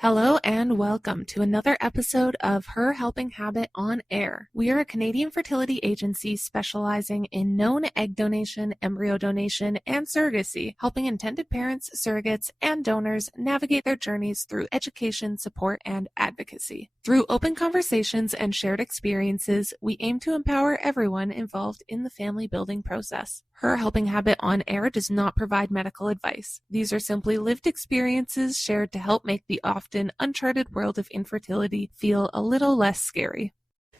Hello and welcome to another episode of Her Helping Habit on Air. We are a Canadian fertility agency specializing in known egg donation, embryo donation, and surrogacy, helping intended parents, surrogates, and donors navigate their journeys through education, support, and advocacy. Through open conversations and shared experiences, we aim to empower everyone involved in the family building process. Her Helping Habit on Air does not provide medical advice. These are simply lived experiences shared to help make the often uncharted world of infertility feel a little less scary.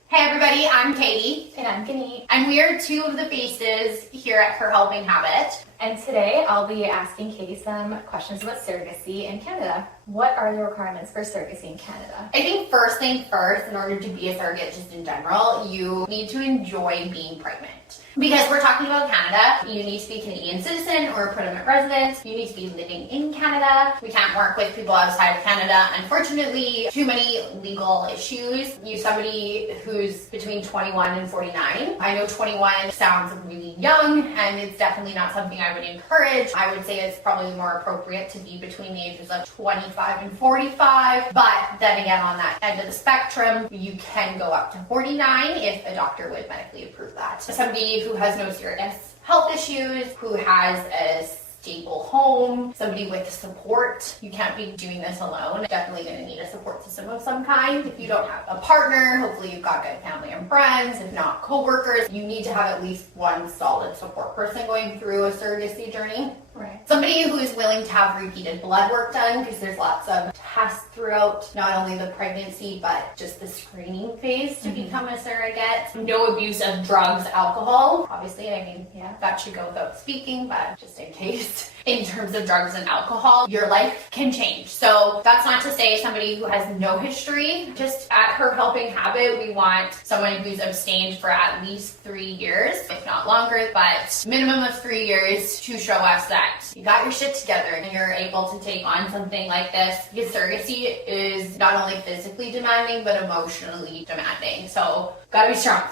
Hey everybody, I'm Katie. And I'm Guneet. And we are two of the faces here at Her Helping Habit. And today I'll be asking Katie some questions about surrogacy in Canada. What are the requirements for surrogacy in Canada? I think first thing first, in order to be a surrogate just in general, you need to enjoy being pregnant. Because we're talking about Canada, you need to be a Canadian citizen or a permanent resident. You need to be living in Canada. We can't work with people outside of Canada. Unfortunately, too many legal issues. You're somebody who's between 21 and 49. I know 21 sounds really young, and it's definitely not something I would encourage. I would say it's probably more appropriate to be between the ages of 25 and 45. But then again, on that end of the spectrum, you can go up to 49 if a doctor would medically approve that. Somebody who has no serious health issues, who has a stable home, somebody with support. You can't be doing this alone. Definitely going to need a support system of some kind. If you don't have a partner, hopefully you've got good family and friends, if not co-workers. You need to have at least one solid support person going through a surrogacy journey. Right. Somebody who is willing to have repeated blood work done, because there's lots of tests throughout not only the pregnancy but just the screening phase to become a surrogate. No abuse of drugs, alcohol. Obviously, I mean, that should go without speaking, but just in case. In terms of drugs and alcohol, your life can change. So that's not to say somebody who has no history. Just at Her Helping Habit, we want someone who's abstained for at least 3 years, if not longer, but minimum of 3 years to show us that you got your shit together and you're able to take on something like this. Because surrogacy is not only physically demanding, but emotionally demanding. So gotta be strong.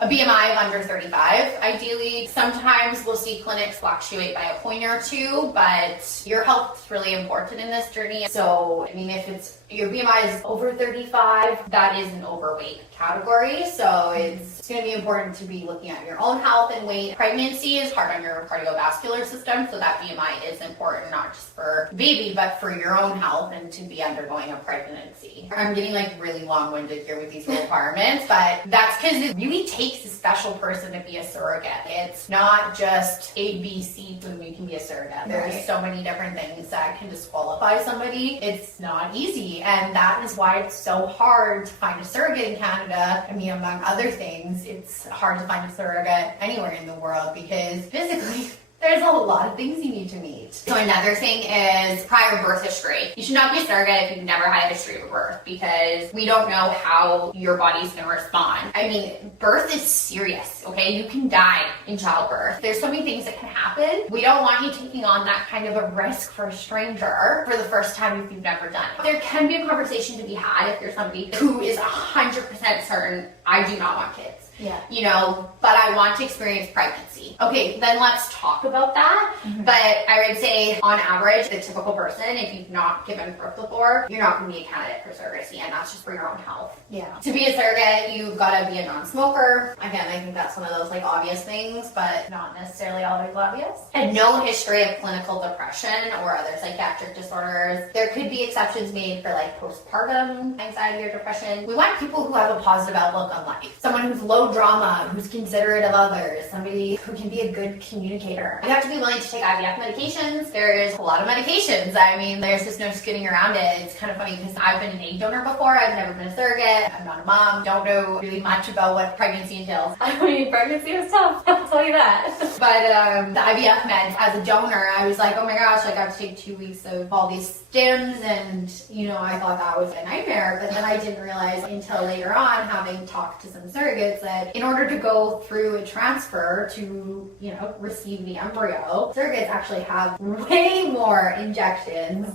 A BMI of under 35, ideally. Sometimes we'll see clinics fluctuate by a point or two, but your health is really important in this journey. So, I mean, if it's your BMI is over 35, that is an overweight category. So it's going to be important to be looking at your own health and weight. Pregnancy is hard on your cardiovascular system, so that BMI is important, not just for baby, but for your own health and to be undergoing a pregnancy. I'm getting like really long-winded here with these requirements, but that's because it really takes a special person to be a surrogate. It's not just A, B, C when you can be a surrogate. There's so many different things that can disqualify somebody. It's not easy. And that is why it's so hard to find a surrogate in Canada. I mean, among other things, it's hard to find a surrogate anywhere in the world because physically, there's a lot of things you need to meet. So another thing is prior birth history. You should not be a surrogate if you've never had a history of a birth because we don't know how your body's going to respond. I mean, birth is serious, okay? You can die in childbirth. There's so many things that can happen. We don't want you taking on that kind of a risk for a stranger for the first time if you've never done it. There can be a conversation to be had if you're somebody who is 100% certain, I do not want kids. Yeah. You know, but I want to experience pregnancy. Okay, then let's talk about that. But I would say on average, the typical person, if you've not given birth before, you're not going to be a candidate for surrogacy, and that's just for your own health. Yeah. To be a surrogate, you've got to be a non-smoker. Again, I think that's one of those like obvious things, but not necessarily always obvious. And no history of clinical depression or other psychiatric disorders. There could be exceptions made for like postpartum anxiety or depression. We want people who have a positive outlook on life. Someone who's low drama, who's considerate of others, somebody who can be a good communicator. You have to be willing to take IVF medications. There's a lot of medications. I mean, there's just no skidding around it. It's kind of funny because I've been an egg donor before. I've never been a surrogate. I'm not a mom. Don't know really much about what pregnancy entails. I mean, pregnancy was tough. I'll tell you that. But the IVF meds, as a donor, I was like, oh my gosh, like I have to take 2 weeks of all these stims, and you know, I thought that was a nightmare. But then I didn't realize until later on, having talked to some surrogates, that that in order to go through a transfer to, receive the embryo, surrogates actually have way more injections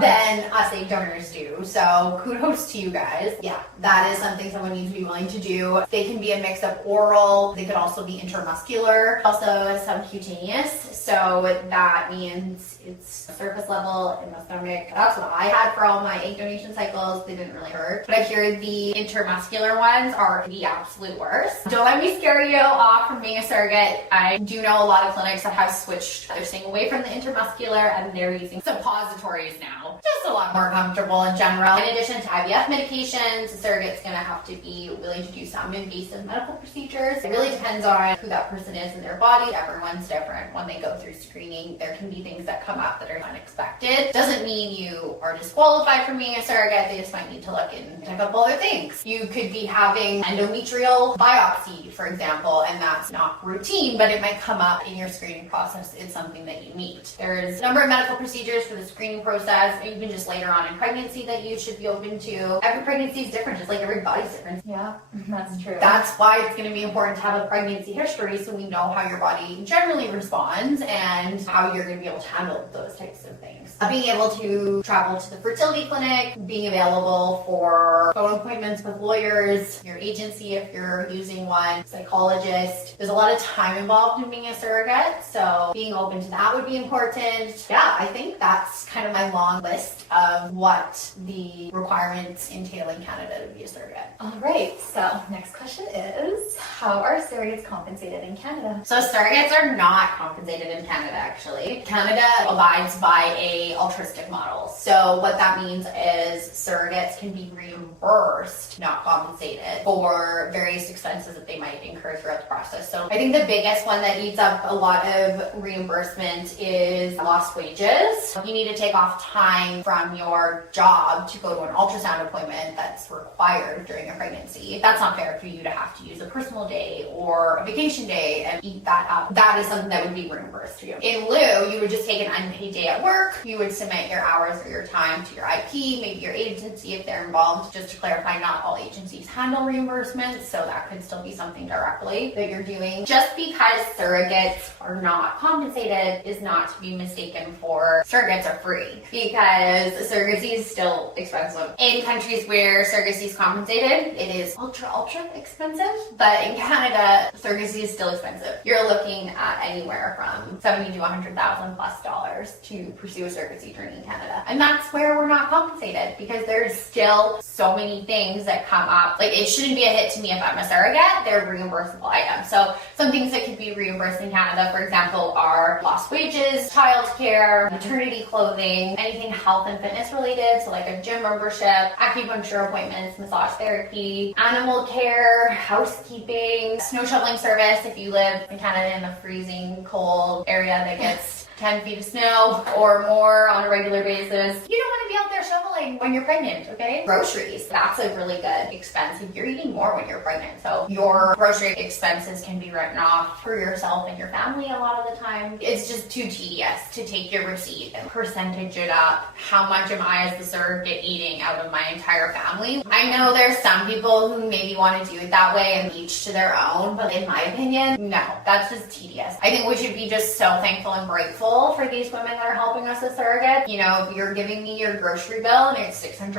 than us egg donors do. So kudos to you guys. Yeah, that is something someone needs to be willing to do. They can be a mix of oral. They could also be intramuscular, also subcutaneous. So that means it's surface level in the stomach. That's what I had for all my egg donation cycles. They didn't really hurt. But I hear the intramuscular ones are the absolute worst. Don't let me scare you off from being a surrogate. I do know a lot of clinics that have switched. They're staying away from the intramuscular and they're using suppositories now. Just a lot more comfortable in general. In addition to IVF medications, the surrogate's going to have to be willing to do some invasive medical procedures. It really depends on who that person is in their body. Everyone's different. When they go through screening, there can be things that come up that are unexpected. Doesn't mean you are disqualified from being a surrogate. They just might need to look and check up other things. You could be having endometrial biopsy, for example, and that's not routine, but it might come up in your screening process. It's something that you need. There's a number of medical procedures for the screening process, even just later on in pregnancy, that you should be open to. Every pregnancy is different, just like every body's different. Yeah, that's true. That's why it's going to be important to have a pregnancy history so we know how your body generally responds and how you're going to be able to handle those types of things. Being able to travel to the fertility clinic, being available for phone appointments with lawyers, your agency if you're using one, psychologist. There's a lot of time involved in being a surrogate, so being open to that would be important. Yeah, I think that's kind of my long list of what the requirements entail in Canada to be a surrogate. All right, so next question is, how are surrogates compensated in Canada? So surrogates are not compensated in Canada, actually. Canada abides by a altruistic model. So what that means is surrogates can be reimbursed, not compensated, for various expenses that they might incur throughout the process. So I think the biggest one that eats up a lot of reimbursement is lost wages. You need to take off time from your job to go to an ultrasound appointment that's required during a pregnancy. That's not fair for you to have to use a personal day or a vacation day and eat that up. That is something that would be reimbursed to you. In lieu, you would just take an unpaid day at work. You would submit your hours or your time to your IP, maybe your agency if they're involved. Just to clarify, not all agencies handle reimbursements, so that could still be something directly that you're doing. Just because surrogates are not compensated is not to be mistaken for surrogates are free, because surrogacy is still expensive. In countries where surrogacy is compensated, it is ultra expensive, but in Canada, surrogacy is still expensive. You're looking at anywhere from $70,000 to $100,000 plus dollars to pursue a surrogacy journey in Canada. And that's where we're not compensated, because there's still so many things that come up. Like, it shouldn't be a hit to me if I'm a surrogate. They're reimbursable items. So some things that could be reimbursed in Canada, for example, are lost wages, childcare, maternity clothing, anything health and fitness related, so like a gym membership, acupuncture appointments, massage therapy, animal care, housekeeping, snow shoveling service if you live in Canada in a freezing cold area that gets 10 feet of snow or more on a regular basis. You don't want to be out there shoveling when you're pregnant, okay? Groceries, that's a really good expense. You're eating more when you're pregnant, so your grocery expenses can be written off for yourself and your family a lot of the time. It's just too tedious to take your receipt and percentage it up. How much am I as the surrogate eating out of my entire family? I know there's some people who maybe want to do it that way and each to their own, but in my opinion, no, that's just tedious. I think we should be just so thankful and grateful for these women that are helping us as surrogates. You know, if you're giving me your grocery bill and it's $600,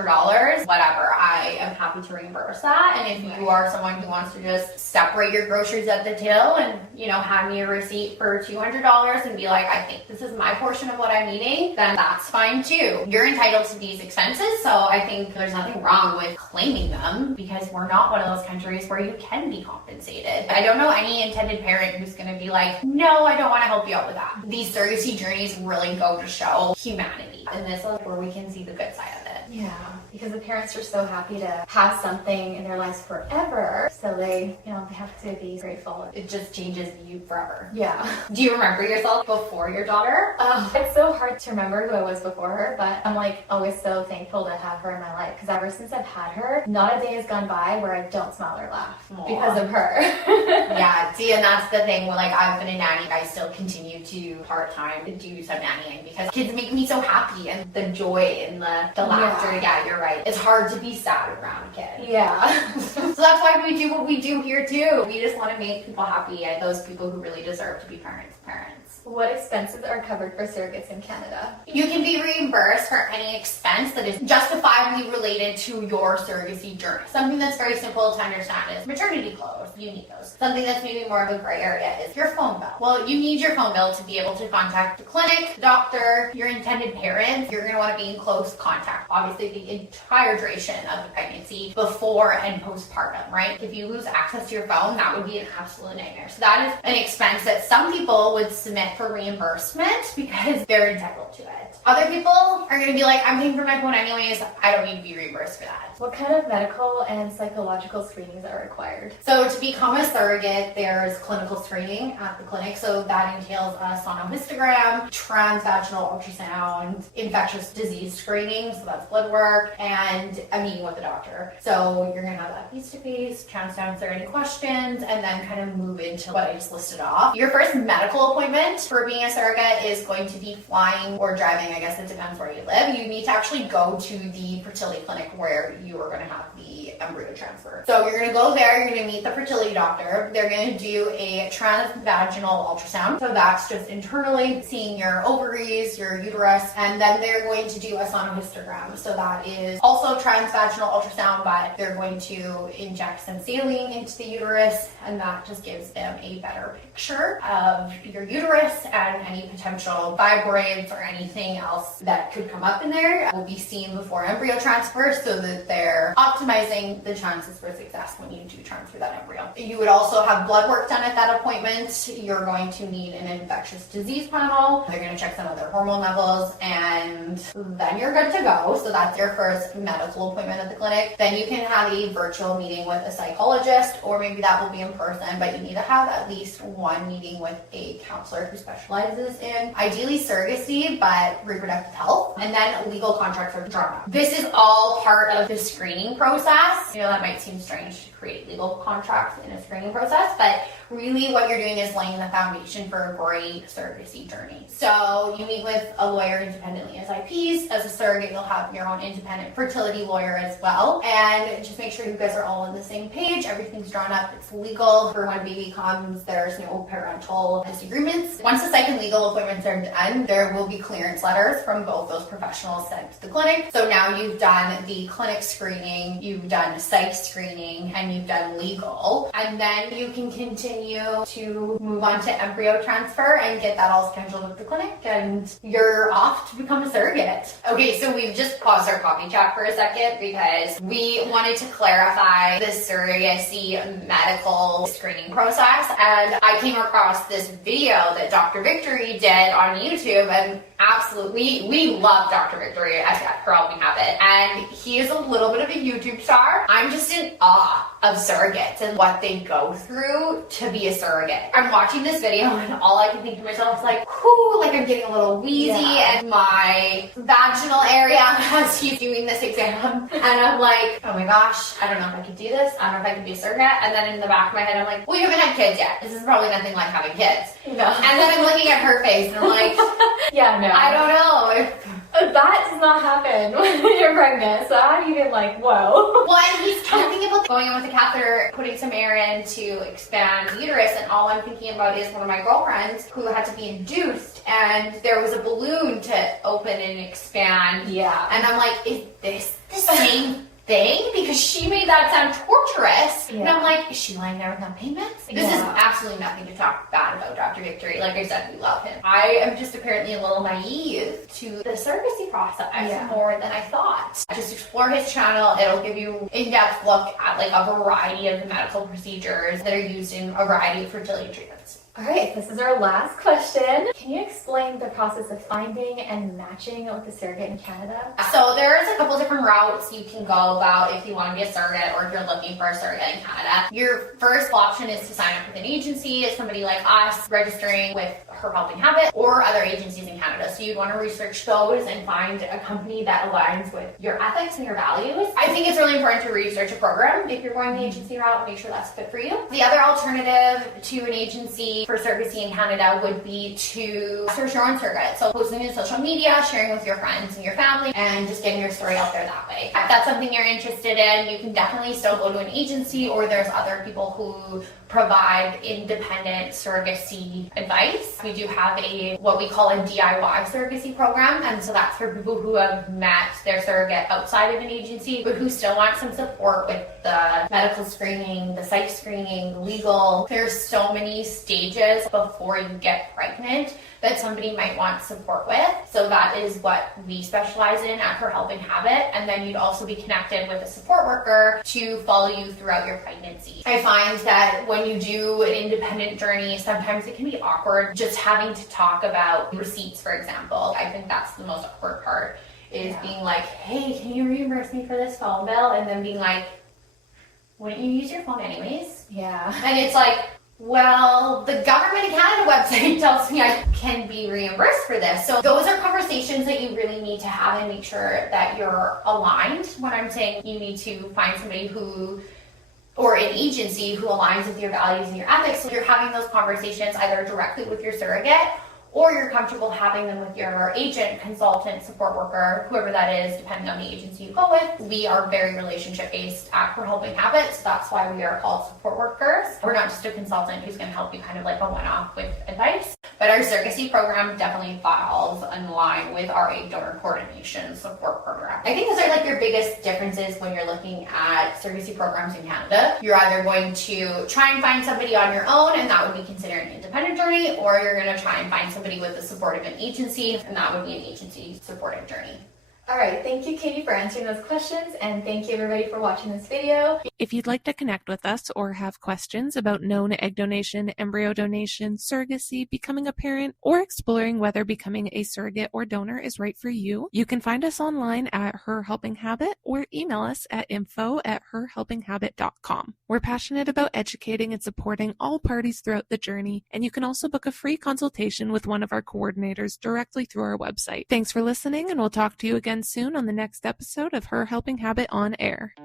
whatever, I am happy to reimburse that. And if you are someone who wants to just separate your groceries at the till and, hand me a receipt for $200 and be like, I think this is my portion of what I'm eating, then that's fine too. You're entitled to these expenses, so I think there's nothing wrong with claiming them, because we're not one of those countries where you can be compensated. I don't know any intended parent who's going to be like, no, I don't want to help you out with that. These surrogacy journeys really go to show humanity, and this is where we can see the good side of it. Yeah, because the parents are so happy to have something in their lives forever, so they have to be grateful. It just changes you forever. Yeah. Do you remember yourself before your daughter? It's so hard to remember who I was before her, but I'm always so thankful to have her in my life, because ever since I've had her, not a day has gone by where I don't smile or laugh. Aww. Because of her. Yeah, see, and that's the thing. I've been a nanny, I still continue to part-time to do some nannying, because kids make me so happy, and the joy and the laughter. Yeah, you're right. It's hard to be sad around a kid. Yeah. So that's why we do do what we do here too. We just want to make people happy, and those people who really deserve to be parents. What expenses are covered for surrogates in Canada? You can be reimbursed for any expense that is justifiably related to your surrogacy journey. Something that's very simple to understand is maternity clothes. You need those. Something that's maybe more of a gray area is your phone bill. Well, you need your phone bill to be able to contact the clinic, the doctor, your intended parents. You're going to want to be in close contact. Obviously, the entire duration of the pregnancy, before and postpartum, right? If you lose access to your phone, that would be an absolute nightmare. So that is an expense that some people would submit for reimbursement because they're entitled to it. Other people are going to be like, I'm paying for my phone anyways, I don't need to be reimbursed for that. What kind of medical and psychological screenings are required? So to become a surrogate, there's clinical screening at the clinic. So that entails a sonohistogram, transvaginal ultrasound, infectious disease screening, so that's blood work, and a meeting with the doctor. So you're going to have that face-to-face, chance to answer any questions, and then kind of move into what I just listed off. Your first medical appointment for being a surrogate is going to be flying or driving. I guess it depends where you live. You need to actually go to the fertility clinic where you are going to have the embryo transfer. So you're going to go there, you're going to meet the fertility doctor. They're going to do a transvaginal ultrasound. So that's just internally seeing your ovaries, your uterus, and then they're going to do a sonohistogram. So that is also transvaginal ultrasound, but they're going to inject some saline into the uterus, and that just gives them a better picture of your uterus, and any potential fibroids or anything else that could come up in there will be seen before embryo transfer, so that they're optimizing the chances for success when you do transfer that embryo. You would also have blood work done at that appointment. You're going to need an infectious disease panel. They're going to check some of their hormone levels, and then you're good to go. So that's your first medical appointment at the clinic. Then you can have a virtual meeting with a psychologist, or maybe that will be in person, but you need to have at least one meeting with a counselor who specializes in ideally surrogacy, but reproductive health, and then legal contracts are drawn up. This is all part of the screening process. You know, that might seem strange to create legal contracts in a screening process, but really what you're doing is laying the foundation for a great surrogacy journey. So you meet with a lawyer independently as IPs. As a surrogate, you'll have your own independent fertility lawyer as well. And just make sure you guys are all on the same page. Everything's drawn up. It's legal. For when baby comes, there's no parental disagreements. Once the second legal appointments are done, there will be clearance letters from both those professionals sent to the clinic. So now you've done the clinic screening, you've done site screening, and you've done legal. And then you can continue to move on to embryo transfer and get that all scheduled with the clinic, and you're off to become a surrogate. Okay, so we've just paused our coffee chat for a second because we wanted to clarify the surrogacy medical screening process, and I came across this video that Dr. Victory did on YouTube, and absolutely, we love Dr. Victory at Her Helping Habit, and he is a little bit of a YouTube star. I'm just in awe of surrogates and what they go through to be a surrogate. I'm watching this video and all I can think to myself is like, whoo, like I'm getting a little wheezy and my vaginal area as he's doing this exam. And I'm like, oh my gosh, I don't know if I could do this. I don't know if I could be a surrogate. And then in the back of my head, I'm like, well, you haven't had kids yet. This is probably nothing like having kids. No. And then I'm looking at her face and I'm like, yeah, no. I don't know. That does not happen when you're pregnant, so I'm even like, whoa. Well, and he's talking about going in with a catheter, putting some air in to expand the uterus, and all I'm thinking about is one of my girlfriends who had to be induced, and there was a balloon to open and expand. Yeah. And I'm like, is this the same thing? Because she made that sound torturous. Yeah. And I'm like, is she lying there with no payments? This is absolutely nothing to talk bad about Dr. Victory. Like I said, we love him. I am just apparently a little naive to the surrogacy process more than I thought. Just explore his channel. It'll give you in-depth look at like a variety of the medical procedures that are used in a variety of fertility treatments. All right, this is our last question. Can you explain the process of finding and matching with a surrogate in Canada? So there's a couple different routes you can go about if you want to be a surrogate or if you're looking for a surrogate in Canada. Your first option is to sign up with an agency, somebody like us registering with Her Helping Habit or other agencies in Canada. So you'd want to research those and find a company that aligns with your ethics and your values. I think it's really important to research a program. If you're going the agency route, make sure that's fit for you. The other alternative to an agency for surrogacy in Canada would be to search your own surrogate. So posting in social media, sharing with your friends and your family, and just getting your story out there that way. If that's something you're interested in, you can definitely still go to an agency, or there's other people who provide independent surrogacy advice. We do have what we call a DIY surrogacy program, and so that's for people who have met their surrogate outside of an agency, but who still want some support with the medical screening, the psych screening, the legal. There's so many stages before you get pregnant that somebody might want support with. So that is what we specialize in at Her Helping Habit. And then you'd also be connected with a support worker to follow you throughout your pregnancy. I find that when you do an independent journey, sometimes it can be awkward just having to talk about receipts, for example. I think that's the most awkward part, is being like, hey, can you reimburse me for this phone bill? And then being like, wouldn't you use your phone anyways? Yeah. And it's like, well, the Government of Canada website tells me I can be reimbursed for this. So those are conversations that you really need to have and make sure that you're aligned. When I'm saying you need to find somebody or an agency who aligns with your values and your ethics. So you're having those conversations either directly with your surrogate, or you're comfortable having them with your agent, consultant, support worker, whoever that is, depending on the agency you go with. We are very relationship-based at Her Helping Habit, so that's why we are called support workers. We're not just a consultant who's going to help you kind of like a one-off with advice, but our surrogacy program definitely falls in line with our egg donor coordination support program. I think those are like your biggest differences when you're looking at surrogacy programs in Canada. You're either going to try and find somebody on your own, and that would be considered an independent journey, or you're going to try and find somebody with the support of an agency, and that would be an agency supported journey. All right, thank you, Katie, for answering those questions, and thank you, everybody, for watching this video. If you'd like to connect with us or have questions about known egg donation, embryo donation, surrogacy, becoming a parent, or exploring whether becoming a surrogate or donor is right for you, you can find us online at Her Helping Habit or email us at info@herhelpinghabit.com. We're passionate about educating and supporting all parties throughout the journey, and you can also book a free consultation with one of our coordinators directly through our website. Thanks for listening, and we'll talk to you again soon on the next episode of Her Helping Habit on Air.